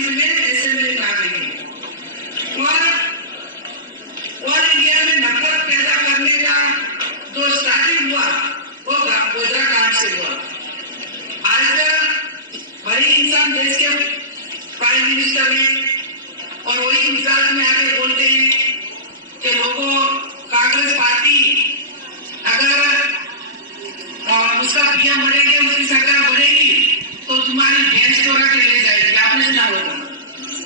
मस्जिद में असेंबली करा देंगे। और इंडिया में नफरत पैदा करने का जो स्टार्टिंग हुआ वो गोधरा कांड से हुआ। आज वही इंसान देश के प्राइम मिनिस्टर हैं और वही गुजरात में आके बोलते हैं कि लोगों कांग्रेस पार्टी अगर उसका पीएम बनेंगे, उसकी सरकार बनेगी तो तुम्हारी भैंस चोरा के ले जाएगी। आपने सुना होगा।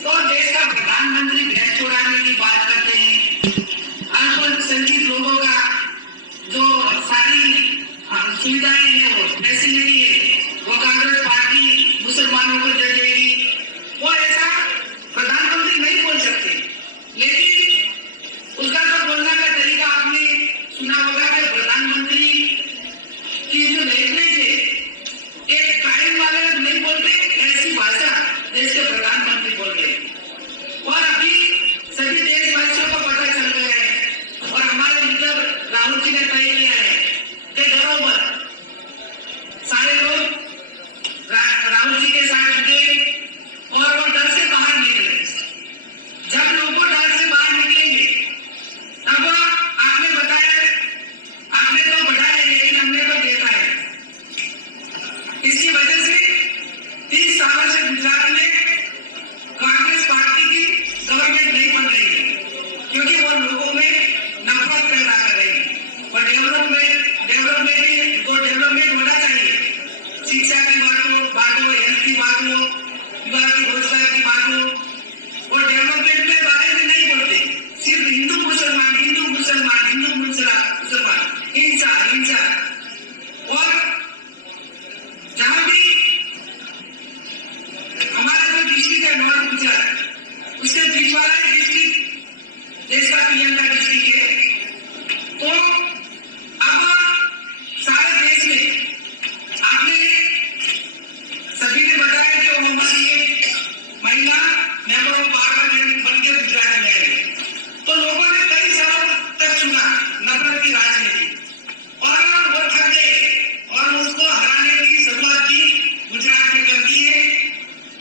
तो देश का प्रधानमंत्री भैंस चोराने की बात करते हैं। अल्पसंख्यक लोगों का जो सारी सुविधाएं हैं, वो फैसिलिटी है, वो कांग्रेस पार्टी मुसलमानों को दे देगी। वो ऐसा प्रधानमंत्री नहीं बोल सकते, लेकिन उसका तो बोलने का तरीका आपने सुना होगा कि प्रधानमंत्री की जो लैंग्वेज है, एक क्राइम वाले नहीं बोलते, ऐसी भाषा देश के प्रधानमंत्री बोल रहे हैं। और अभी सभी देशवासियों को पता चल गया है और हमारे लीडर राहुल जी ने तय किया है कि डरो मत। सारे लोग राहुल जी के साथ जुटे और वो डर से बाहर निकले। जब लोग डर से बाहर निकलेंगे तब आपने बताया, आपने तो बढ़ाया लेकिन हमने तो देखा है। इसकी वजह से 30 सालों से गुजरात में कांग्रेस पार्टी की गवर्नमेंट नहीं बन रही है, क्योंकि वो लोगों में नफरत पैदा कर रही है। और डेवलपमेंट होना चाहिए। शिक्षा की बात हो, हेल्थ की बात हो, युवा की रोजगार की बात हो, और डेवलपमेंट के बारे में नहीं बोलते। सिर्फ हिंदू मुसलमान, हिंदू मुसलमान, हिंदू मुसलमान, हिंसा। और जहां भी हमारा जो डिस्ट्रिक्ट है नॉर्थ गुजरात, उसके बीच वाला डिस्ट्रिक्ट देश का पीएम का डिस्ट्रिक्ट है। तो अब सारे देश में आपने सभी ने बताया कि मोहम्मद ये महिला मेंबर ऑफ पार्लियामेंट बनकर गुजरात में आई। तो लोगों ने कई सालों तक सुना नफरत की राजनीति और वो थक गए और उसको हराने की शुरुआत की गुजरात में कर दी है।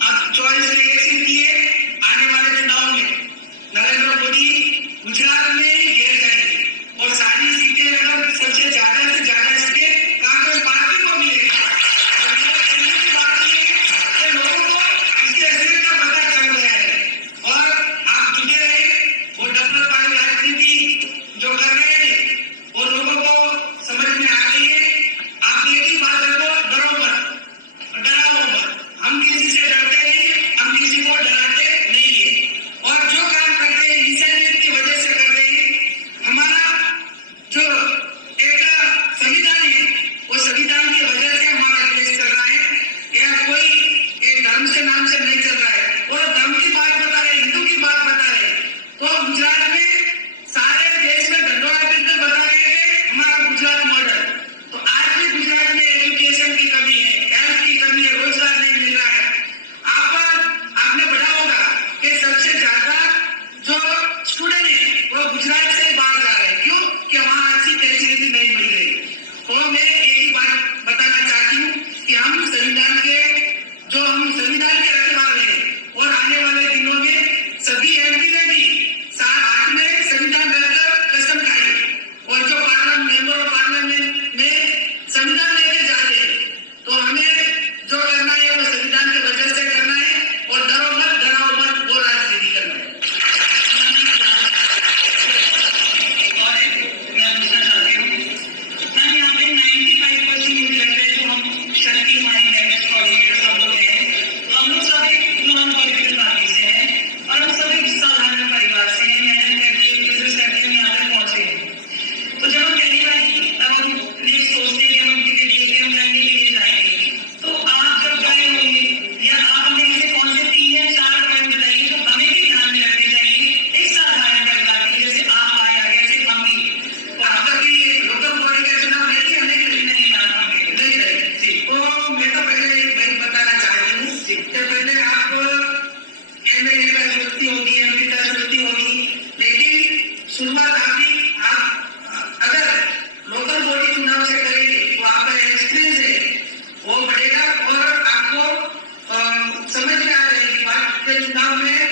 अब चॉइस इलेक्शन की है। आने वाले चुनाव में नरेंद्र मोदी गुजरात में घेर जाएंगे और सारी सीटें अगर सबसे ज्यादा से ज्यादा सीटें कांग्रेस पार्टी को मिलेगी। लोगों को इसके असलियत का पता चल गया है और आप जुटे रहे। वो नफरत वाली राजनीति जो कर रहे थे वो लोगों को समझ में आ गई है। आप एक ही बात रखो, डरो मत, डराओ मत। हम किसी से डरते नहीं, हम किसी को डराते नहीं है। और जो काम करते हैं इंसानियत की वजह से करते हैं। हमारा जो एक संविधान है, वो संविधान की वजह से हमारा देश चल रहा है। यह कोई एक धर्म के नाम से नहीं चल रहा है। और धर्म की बात बता रहे, हिंदू की बात बता रहे, तो गुजरात में सारे देश में ढंढोरा पीटकर बता रहे हैं कि हमारा गुजरात मॉडल। तो आज भी गुजरात में एजुकेशन की कमी है, हेल्थ की कमी है, रोजगार नहीं मिल रहा है। आपने पढ़ा होगा कि सबसे ज्यादा जो स्टूडेंट है वो गुजरात से बाहर जा रहे हैं। क्यों? कि वहाँ अच्छी फैसिलिटी नहीं मिल रही। तो मैं एक ही बात बताना चाहती हूँ कि हम संविधान के रखने वाले हैं और आने वाले दिनों में सभी एमपी ने भी 8 चुनाव में